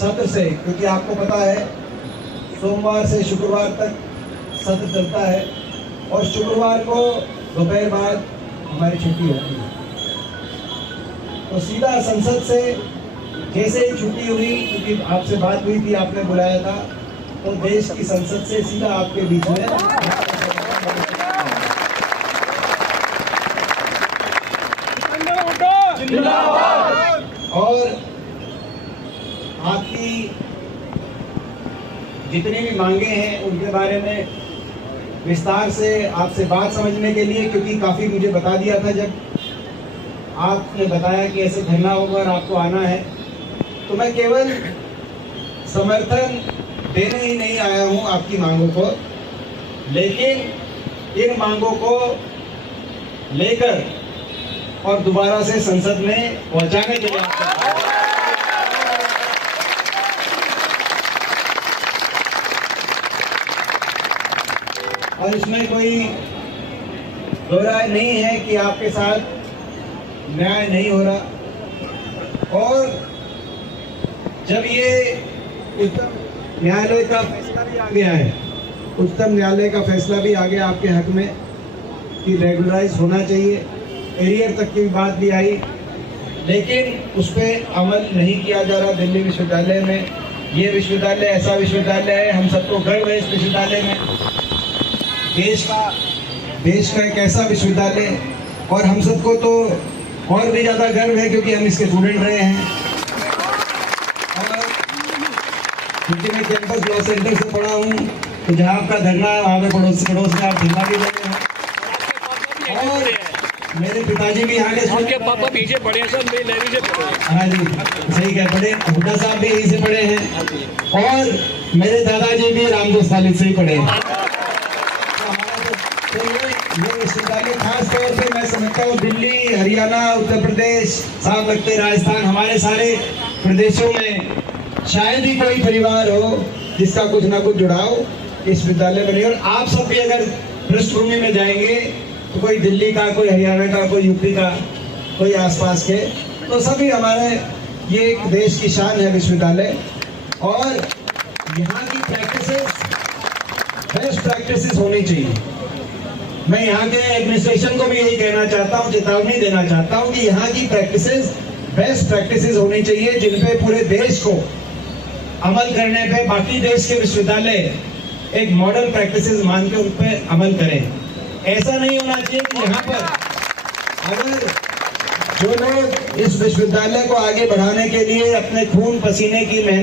सत्र से, क्योंकि आपको पता है सोमवार से शुक्रवार तक सत्र चलता है और शुक्रवार को दोपहर बाद हमारी छुट्टी होती है। तो सीधा संसद से जैसे ही छुट्टी हुई, क्योंकि आपसे बात हुई थी, आपने बुलाया था, तो देश की संसद से सीधा आपके बीच में और आपकी जितनी भी मांगे हैं उनके बारे में विस्तार से आपसे बात समझने के लिए, क्योंकि काफ़ी मुझे बता दिया था जब आपने बताया कि ऐसे धरना होगा और आपको आना है, तो मैं केवल समर्थन देने ही नहीं आया हूं आपकी मांगों को, लेकिन इन मांगों को लेकर और दोबारा से संसद में पहुंचाने के लिए और इसमें कोई दो राय नहीं है कि आपके साथ न्याय नहीं हो रहा। और जब ये उच्चतम न्यायालय का फैसला भी आ गया है, उच्चतम न्यायालय का फैसला भी आ गया आपके हक में कि रेगुलराइज होना चाहिए, एरियर तक की बात भी आई, लेकिन उस पर अमल नहीं किया जा रहा दिल्ली विश्वविद्यालय में। ये विश्वविद्यालय ऐसा विश्वविद्यालय है, हम सबको गर्व है इस विश्वविद्यालय में, देश का एक ऐसा विश्वविद्यालय, और हम सबको तो और भी ज़्यादा गर्व है क्योंकि हम इसके स्टूडेंट रहे हैं। और क्योंकि मैं कैंपस लॉ सेंटर से पढ़ा हूँ, तो जहाँ आपका धरना है वहाँ पे पड़ोस में आप धरना भी देते हैं। और मेरे पिताजी भी यहाँ के, उनके पापा पीछे पढ़े हैं, सब मेरी लहरी से पढ़े हैं। हाँ जी, सही कह पढ़े, हुड्डा साहब भी यहीं से पढ़े हैं और मेरे दादाजी भी रामदास कॉलेज से ही पढ़े हैं। तो ये विश्वविद्यालय खास तौर पे मैं समझता हूँ दिल्ली, हरियाणा, उत्तर प्रदेश, साथ लगते राजस्थान, हमारे सारे प्रदेशों में शायद ही कोई परिवार हो जिसका कुछ ना कुछ जुड़ाव इस विद्यालय में नहीं। और आप सब भी अगर पृष्ठभूमि में जाएंगे तो कोई दिल्ली का, कोई हरियाणा का, कोई यूपी का, कोई आसपास के, तो सभी हमारे ये एक देश की शान है विश्वविद्यालय। और यहाँ की प्रैक्टिसेस बेस्ट प्रैक्टिसेस होनी चाहिए। मैं यहाँ के एडमिनिस्ट्रेशन को भी यही कहना चाहता हूँ, चेतावनी देना चाहता हूँ कि यहाँ की प्रैक्टिसेस बेस्ट प्रैक्टिसेस होनी चाहिए, जिन पे पूरे देश को अमल करने पे बाकी देश के विश्वविद्यालय एक मॉडल प्रैक्टिसेस मान के उन पे अमल करें। ऐसा नहीं होना चाहिए कि यहाँ पर अगर जो लोग इस विश्वविद्यालय को आगे बढ़ाने के लिए अपने खून पसीने की मेहनत